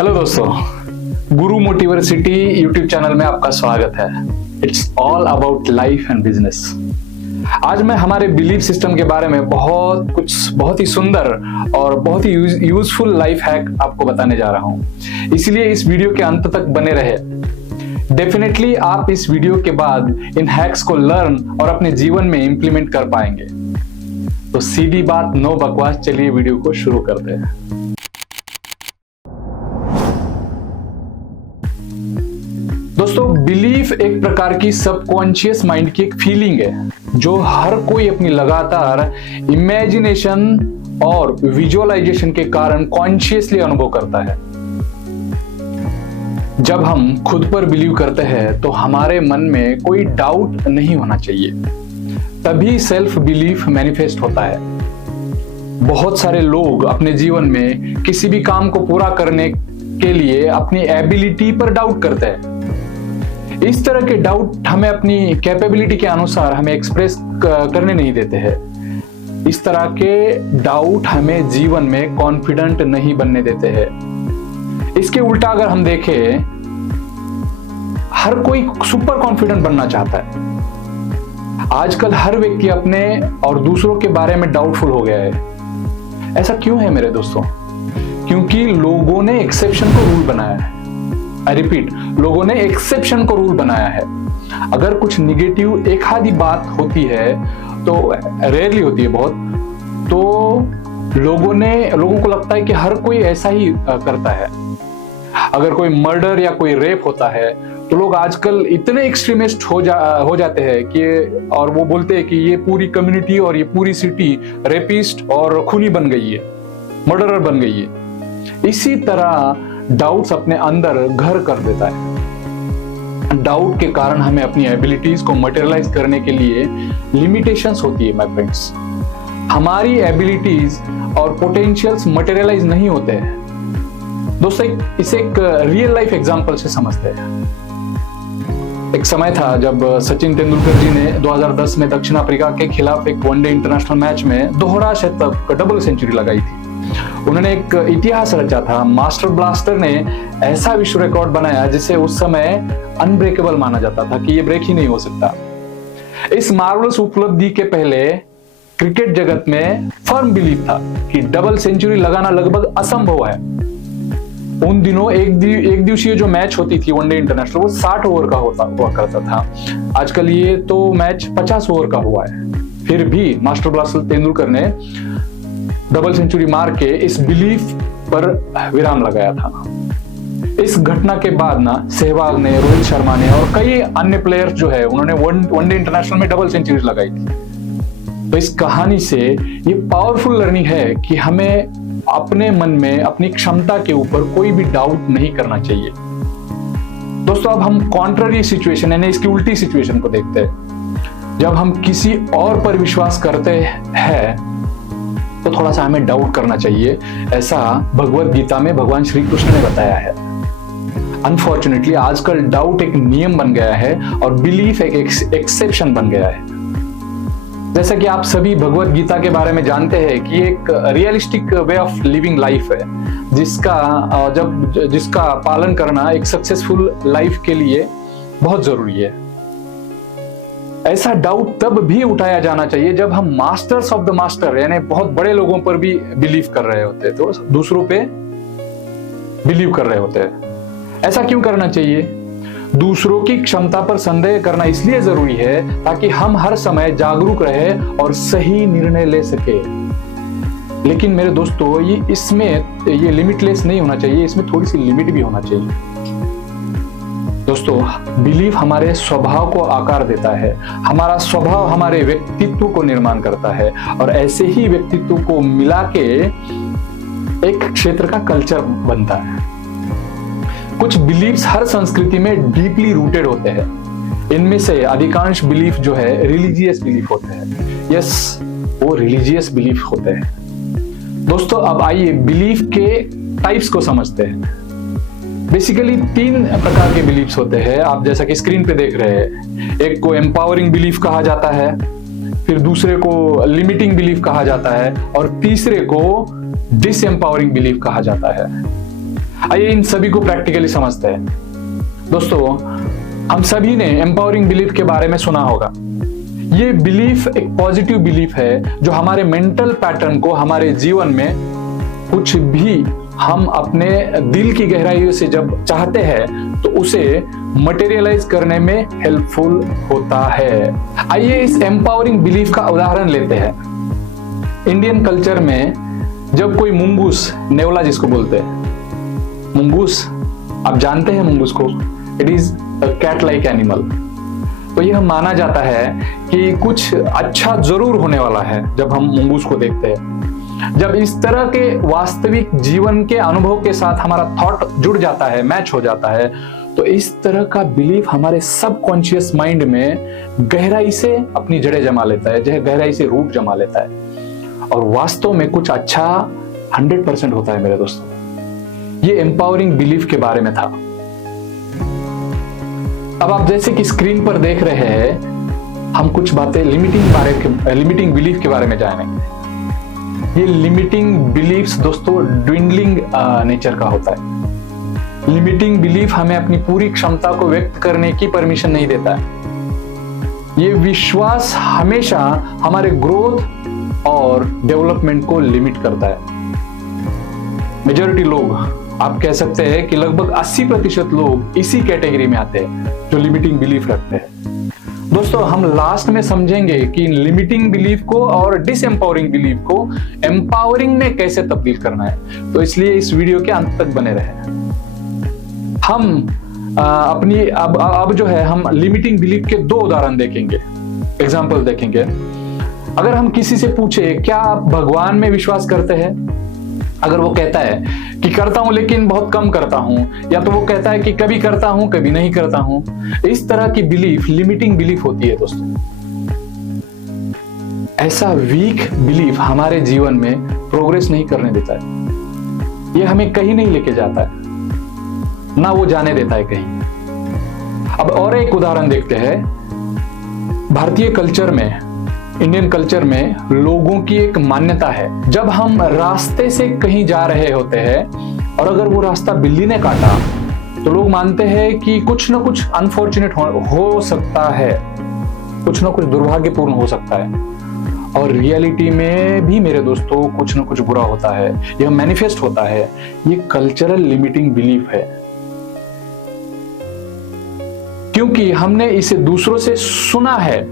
Hello दोस्तों, गुरु मोटिवर्सिटी YouTube channel में आपका स्वागत है। It's all about life and business. आज मैं हमारे बिलीफ सिस्टम के बारे में बहुत ही सुंदर और बहुत ही यूजफुल लाइफ हैक आपको बताने जा रहा हूं, इसलिए इस वीडियो के अंत तक बने रहे। डेफिनेटली आप इस वीडियो के बाद इन हैक्स को लर्न और अपने जीवन में इंप्लीमेंट कर पाएंगे। तो सीधी बात, नो बकवास, चलिए वीडियो को शुरू करते हैं। दोस्तों, बिलीफ एक प्रकार की सबकॉन्शियस माइंड की एक फीलिंग है जो हर कोई अपनी लगातार इमेजिनेशन और विजुअलाइजेशन के कारण कॉन्शियसली अनुभव करता है। जब हम खुद पर बिलीव करते हैं तो हमारे मन में कोई डाउट नहीं होना चाहिए, तभी सेल्फ बिलीफ मैनिफेस्ट होता है। बहुत सारे लोग अपने जीवन में किसी भी काम को पूरा करने के लिए अपनी एबिलिटी पर डाउट करते हैं। इस तरह के डाउट हमें अपनी कैपेबिलिटी के अनुसार हमें एक्सप्रेस करने नहीं देते हैं। इस तरह के डाउट हमें जीवन में कॉन्फिडेंट नहीं बनने देते हैं। इसके उल्टा अगर हम देखें, हर कोई सुपर कॉन्फिडेंट बनना चाहता है। आजकल हर व्यक्ति अपने और दूसरों के बारे में डाउटफुल हो गया है। ऐसा क्यों है मेरे दोस्तों? क्योंकि लोगों ने एक्सेप्शन को रूल बनाया है। आई रिपीट, लोगों ने एक्सेप्शन को रूल बनाया है। अगर कुछ निगेटिव एक आधी बात होती है, तो रेयरली होती है बहुत, तो लोगों को लगता है कि हर कोई ऐसा ही करता है। अगर कोई मर्डर या कोई रेप होता है तो लोग आजकल इतने एक्सट्रीमिस्ट हो जाते हैं कि और वो बोलते हैं कि ये पूरी कम्युनिटी और ये पूरी सिटी रेपिस्ट और खूनी बन गई है, मर्डरर बन गई है। इसी तरह डाउट्स अपने अंदर घर कर देता है। डाउट के कारण हमें अपनी एबिलिटीज को मटेरियलाइज करने के लिए लिमिटेशंस होती है। माय फ्रेंड्स, हमारी एबिलिटीज और पोटेंशियल्स मटेरियलाइज नहीं होते हैं। दोस्तों, इसे एक रियल लाइफ एग्जांपल से समझते हैं। एक समय था जब सचिन तेंदुलकर जी ने 2010 में दक्षिण अफ्रीका के खिलाफ एक वनडे इंटरनेशनल मैच में दोहरा शतक, डबल सेंचुरी लगाई थी। उन्होंने एक इतिहास रचा था। मास्टर ब्लास्टर ने ऐसा विश्व रिकॉर्ड बनाया जिसे उस समय अनब्रेकेबल माना जाता था कि ये ब्रेक ही नहीं हो सकता। इस मार्वलस उपलब्धि के पहले क्रिकेट जगत में फर्म बिलीव था कि डबल सेंचुरी लगाना लगभग असंभव है। उन दिनों एक दिवसीय जो मैच होती थी वनडे इंटरनेशनल, वो 60 ओवर का हुआ करता था। आजकल ये तो मैच 50 ओवर का हुआ है। फिर भी मास्टर ब्लास्टर तेंदुलकर ने डबल सेंचुरी मार के इस बिलीफ पर विराम लगाया था। इस घटना के बाद ना सहवाग ने, रोहित शर्मा ने और कई अन्य प्लेयर्स जो है, उन्होंने वनडे इंटरनेशनल में डबल सेंचुरी लगाई थी। तो इस कहानी से ये पावरफुल लर्निंग है कि हमें अपने मन में अपनी क्षमता के ऊपर कोई भी डाउट नहीं करना चाहिए। दोस्तों, अब हम कॉन्ट्ररी सिचुएशन यानी इसकी उल्टी सिचुएशन को देखते हैं। जब हम किसी और पर विश्वास करते हैं तो थोड़ा सा हमें डाउट करना चाहिए। ऐसा भगवत गीता में भगवान श्री कृष्ण ने बताया है। अनफॉर्चुनेटली आजकल डाउट एक नियम बन गया है और बिलीफ एक एक्सेप्शन बन गया है। जैसा कि आप सभी भगवत गीता के बारे में जानते हैं कि एक realistic way of living life है, जिसका पालन करना एक सक्सेसफुल लाइफ के लिए बहुत जरूरी है। ऐसा डाउट तब भी उठाया जाना चाहिए जब हम मास्टर्स ऑफ द मास्टर यानी बहुत बड़े लोगों पर भी बिलीव कर रहे होते हैं, तो दूसरों पे बिलीव कर रहे होते हैं। ऐसा क्यों करना चाहिए? दूसरों की क्षमता पर संदेह करना इसलिए जरूरी है ताकि हम हर समय जागरूक रहे और सही निर्णय ले सके। लेकिन मेरे दोस्तों, ये लिमिटलेस नहीं होना चाहिए, इसमें थोड़ी सी लिमिट भी होना चाहिए। दोस्तों, बिलीफ हमारे स्वभाव को आकार देता है। हमारा स्वभाव हमारे व्यक्तित्व को निर्माण करता है और ऐसे ही व्यक्तित्व को मिला के एक क्षेत्र का कल्चर बनता है। कुछ बिलीफ्स हर संस्कृति में डीपली रूटेड होते हैं। इनमें से अधिकांश बिलीफ जो है रिलीजियस बिलीफ होते हैं। यस, वो रिलीजियस बिलीफ होते हैं। दोस्तों, अब आइए बिलीफ के टाइप्स को समझते हैं। बेसिकली 3 प्रकार के बिलीफ्स होते हैं, आप जैसा कि स्क्रीन पे देख रहे हैं। एक को एम्पावरिंग बिलीफ कहा जाता है, फिर दूसरे को लिमिटिंग बिलीफ कहा जाता है और तीसरे को डिसएम्पावरिंग बिलीफ कहा जाता है। आइए इन सभी को प्रैक्टिकली समझते हैं। दोस्तों, हम सभी ने एम्पावरिंग बिलीफ के बारे में सुना होगा। ये बिलीफ एक पॉजिटिव बिलीफ है जो हमारे मेंटल पैटर्न को, हमारे जीवन में कुछ भी हम अपने दिल की गहराइयों से जब चाहते हैं तो उसे मटेरियलाइज करने में हेल्पफुल होता है। आइए इस एम्पावरिंग बिलीफ का उदाहरण लेते हैं। इंडियन कल्चर में जब कोई मुंगूस, नेवला जिसको बोलते हैं, मुंगूस, आप जानते हैं मुंगूस को, it is a cat like animal. तो यह माना जाता है कि कुछ अच्छा जरूर होने वाला है जब हम मुंगूस को देखते हैं। जब इस तरह के वास्तविक जीवन के अनुभव के साथ हमारा थॉट जुड़ जाता है, मैच हो जाता है, तो इस तरह का बिलीफ हमारे सबकॉन्शियस माइंड में गहराई से अपनी जड़ें जमा लेता है, गहराई से रूट जमा लेता है और वास्तव में कुछ अच्छा 100% होता है मेरे दोस्तों। ये एम्पावरिंग बिलीफ के बारे में था। अब आप जैसे कि स्क्रीन पर देख रहे हैं, हम कुछ बातें लिमिटिंग बिलीफ के बारे में जानेंगे। ये लिमिटिंग बिलीफ्स दोस्तों ड्विंडलिंग नेचर का होता है। लिमिटिंग बिलीफ हमें अपनी पूरी क्षमता को व्यक्त करने की परमिशन नहीं देता है। ये विश्वास हमेशा हमारे ग्रोथ और डेवलपमेंट को लिमिट करता है। मेजॉरिटी लोग, आप कह सकते हैं कि लगभग 80% लोग इसी कैटेगरी में आते हैं जो लिमिटिंग बिलीफ रखते हैं। दोस्तों, हम लास्ट में समझेंगे कि लिमिटिंग बिलीफ को और डिसएम्पावरिंग बिलीफ को एम्पावरिंग में कैसे तब्दील करना है। तो इसलिए इस वीडियो के अंत तक बने रहें। हम अपनी अब जो है हम लिमिटिंग बिलीफ के 2 उदाहरण देखेंगे, एग्जाम्पल देखेंगे। अगर हम किसी से पूछे क्या आप भगवान में विश्वास करते हैं, अगर वो कहता है कि करता हूं लेकिन बहुत कम करता हूं, या तो वो कहता है कि कभी करता हूं कभी नहीं करता हूं, इस तरह की बिलीफ लिमिटिंग बिलीफ होती है दोस्तों। ऐसा वीक बिलीफ हमारे जीवन में प्रोग्रेस नहीं करने देता है। ये हमें कहीं नहीं लेके जाता है, ना वो जाने देता है कहीं। अब और एक उदाहरण देखते हैं। भारतीय कल्चर में, इंडियन कल्चर में लोगों की एक मान्यता है, जब हम रास्ते से कहीं जा रहे होते हैं और अगर वो रास्ता बिल्ली ने काटा तो लोग मानते हैं कि कुछ ना कुछ अनफॉर्चुनेट हो सकता है, कुछ ना कुछ दुर्भाग्यपूर्ण हो सकता है। और रियलिटी में भी मेरे दोस्तों कुछ ना कुछ बुरा होता है, यह मैनिफेस्ट होता है। ये कल्चरल लिमिटिंग बिलीफ है, क्योंकि हमने इसे दूसरों से सुना है,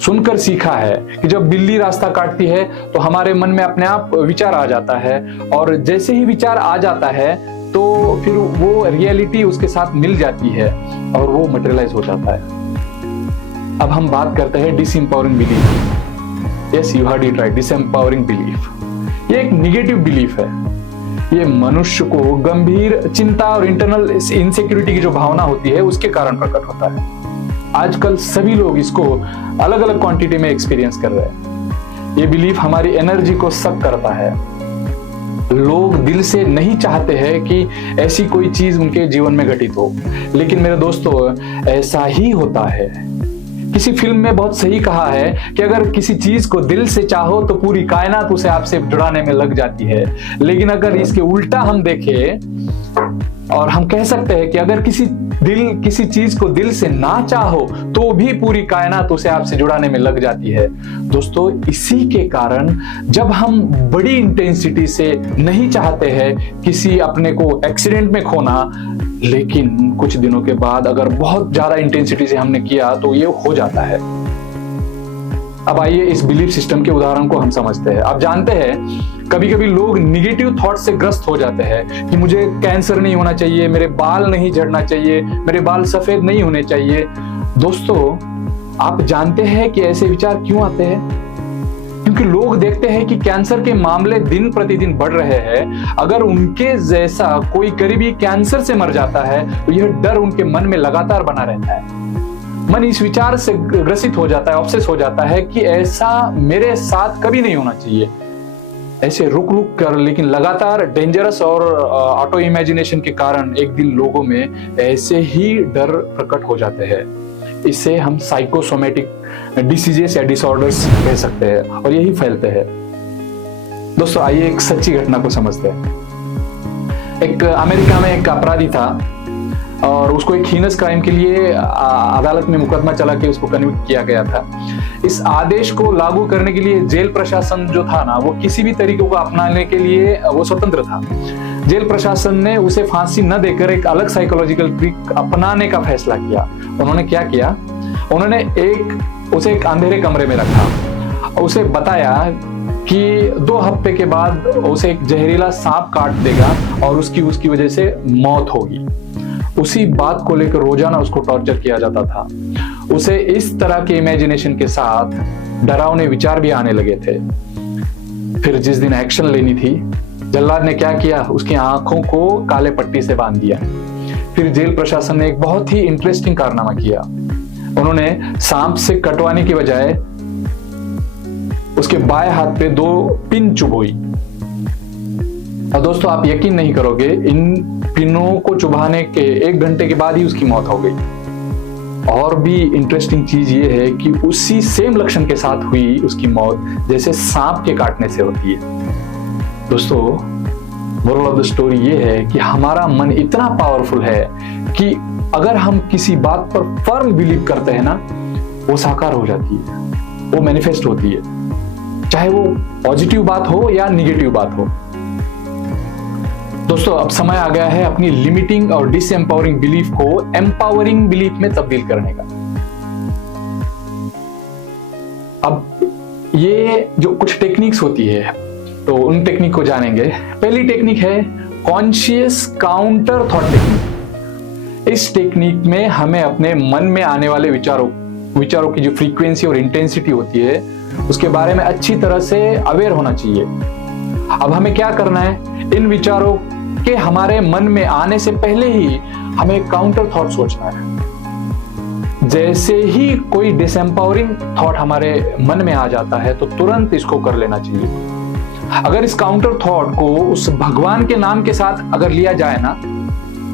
सुनकर सीखा है कि जब बिल्ली रास्ता काटती है तो हमारे मन में अपने आप विचार आ जाता है, और जैसे ही विचार आ जाता है तो फिर वो रियलिटी उसके साथ मिल जाती है और वो मटेरियलाइज हो जाता है। अब हम बात करते हैं disempowering belief. Yes, you heard it right, disempowering belief. ये एक निगेटिव बिलीफ है। ये मनुष्य को गंभीर चिंता और इंटरनल इनसिक्योरिटी की जो भावना होती है उसके कारण प्रकट होता है। आजकल सभी लोग इसको अलग अलग क्वांटिटी में एक्सपीरियंस कर रहे हैं। ये बिलीफ हमारी एनर्जी को सक करता है। लोग दिल से नहीं चाहते हैं कि ऐसी कोई चीज उनके जीवन में घटित हो, लेकिन मेरे दोस्तों ऐसा ही होता है। किसी फिल्म में बहुत सही कहा है कि अगर किसी चीज को दिल से चाहो तो पूरी कायनात उसे आपसे जुड़ाने में लग जाती है। लेकिन अगर इसके उल्टा हम देखें और हम कह सकते हैं कि अगर किसी चीज को दिल से ना चाहो तो भी पूरी कायनात उसे आपसे जुड़ाने में लग जाती है। दोस्तों, इसी के कारण जब हम बड़ी इंटेंसिटी से नहीं चाहते हैं किसी अपने को एक्सीडेंट में खोना, लेकिन कुछ दिनों के बाद अगर बहुत ज्यादा इंटेंसिटी से हमने किया तो ये हो जाता है। अब आइए इस बिलीफ सिस्टम के उदाहरण को हम समझते हैं। आप जानते हैं कभी कभी लोग निगेटिव थॉट से ग्रस्त हो जाते हैं कि मुझे कैंसर नहीं होना चाहिए, मेरे बाल नहीं झड़ना चाहिए, मेरे बाल सफेद नहीं होने चाहिए। दोस्तों, आप जानते हैं कि ऐसे विचार क्यों आते हैं? क्योंकि लोग देखते हैं कि कैंसर के मामले दिन प्रतिदिन बढ़ रहे हैं। अगर उनके जैसा कोई करीबी कैंसर से मर जाता है तो यह डर उनके मन में लगातार बना रहता है। मन इस विचार से ग्रसित हो जाता है, ऑब्सेस हो जाता है कि ऐसा मेरे साथ कभी नहीं होना चाहिए। ऐसे रुक रुक कर लेकिन लगातार डेंजरस और ऑटो इमेजिनेशन के कारण एक दिन लोगों में ऐसे ही डर प्रकट हो जाते हैं। इसे हम साइकोसोमेटिक डिसीजेस या डिसऑर्डर्स कह सकते हैं और यही फैलते हैं। दोस्तों, आइए एक सच्ची घटना को समझते हैं। एक अमेरिका में एक अपराधी था और उसको एक हीनस क्राइम के लिए अदालत में मुकदमा चला के उसको कन्विक्ट किया गया था। इस आदेश को लागू करने के लिए जेल प्रशासन जो था ना, वो किसी भी तरीके को अपनाने के लिए वो स्वतंत्र था। जेल प्रशासन ने उसे फांसी न देकर एक अलग साइकोलॉजिकल ट्रिक अपनाने का फैसला किया। उन्होंने क्या किया, उन्होंने उसे एक अंधेरे कमरे में रखा, उसे बताया कि 2 हफ्ते के बाद उसे एक जहरीला सांप काट देगा और उसकी वजह से मौत होगी। उसी बात को लेकर रोजाना उसको टॉर्चर किया जाता था। उसे इस तरह के इमेजिनेशन के साथ डरावने विचार भी आने लगे थे। फिर जिस दिन एक्शन लेनी थी, जल्लाद ने क्या किया, उसकी आंखों को काले पट्टी से बांध दिया। फिर जेल प्रशासन ने एक बहुत ही इंटरेस्टिंग कारनामा किया। उन्होंने सांप से कटवाने की बजाय उसके बाएं हाथ पे 2 पिन चुभोई। और दोस्तों, आप यकीन नहीं करोगे, इन पिनों को चुभाने के 1 घंटे के बाद ही उसकी मौत हो गई। और भी इंटरेस्टिंग चीज ये है कि उसी सेम लक्षण के साथ हुई उसकी मौत जैसे सांप के काटने से होती है। दोस्तों, मोरल ऑफ द स्टोरी ये है कि हमारा मन इतना पावरफुल है कि अगर हम किसी बात पर फर्म बिलीव करते हैं ना, वो साकार हो जाती है, वो मैनिफेस्ट होती है, चाहे वो पॉजिटिव बात हो या निगेटिव बात हो। दोस्तों, अब समय आ गया है अपनी लिमिटिंग और डिसएम्पावरिंग बिलीफ को एम्पावरिंग बिलीफ में तब्दील करने का। अब ये जो कुछ टेक्निक्स होती है, तो उन टेक्निक को जानेंगे। पहली टेक्निक है कॉन्शियस काउंटर थॉट टेक्निक। इस टेक्निक में हमें अपने मन में आने वाले विचारों की जो फ्रीक्वेंसी और इंटेंसिटी होती है, उसके बारे में अच्छी तरह से अवेयर होना चाहिए। अब हमें क्या करना है, इन विचारों के हमारे मन में आने से पहले ही हमें काउंटर थॉट सोचना है। जैसे ही कोई डिसएम्पावरिंग थॉट हमारे मन में आ जाता है तो तुरंत इसको कर लेना चाहिए। अगर इस काउंटर थॉट को उस भगवान के नाम के साथ अगर लिया जाए ना,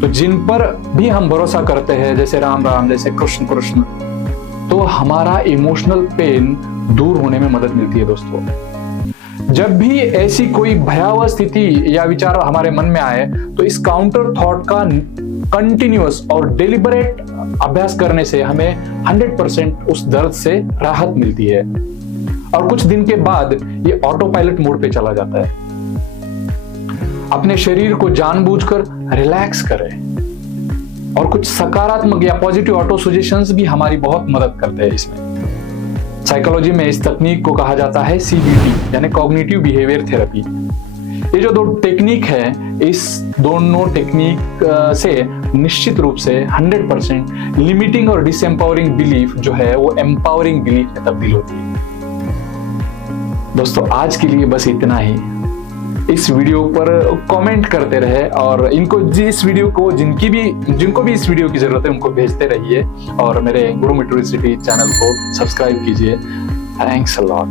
तो जिन पर भी हम भरोसा करते हैं, जैसे राम राम, जैसे कृष्ण कृष्ण, तो हमारा इमोशनल पेन दूर होने में मदद मिलती है। दोस्तों, जब भी ऐसी कोई भयावह स्थिति या विचार हमारे मन में आए, तो इस काउंटर थॉट का कंटिन्यूअस और डेलिबरेट अभ्यास करने से हमें 100% उस दर्द से राहत मिलती है और कुछ दिन के बाद ये ऑटो पायलट मोड पे चला जाता है। अपने शरीर को जानबूझकर रिलैक्स करें और कुछ सकारात्मक या पॉजिटिव ऑटो सजेशंस भी हमारी बहुत मदद करते हैं इसमें। साइकोलॉजी में इस तकनीक को कहा जाता है CBT, यानी कॉग्निटिव बिहेवियर थेरेपी। ये जो 2 टेक्निक है, इस दोनों टेक्निक से निश्चित रूप से 100% लिमिटिंग और डिसएम्पावरिंग बिलीफ जो है वो एम्पावरिंग बिलीफ में तब्दील होती है। दोस्तों, आज के लिए बस इतना ही। इस वीडियो पर कमेंट करते रहे और जिनको भी इस वीडियो की जरूरत है उनको भेजते रहिए और मेरे गुरु मेट्रोसिटी चैनल को सब्सक्राइब कीजिए। Thanks a lot.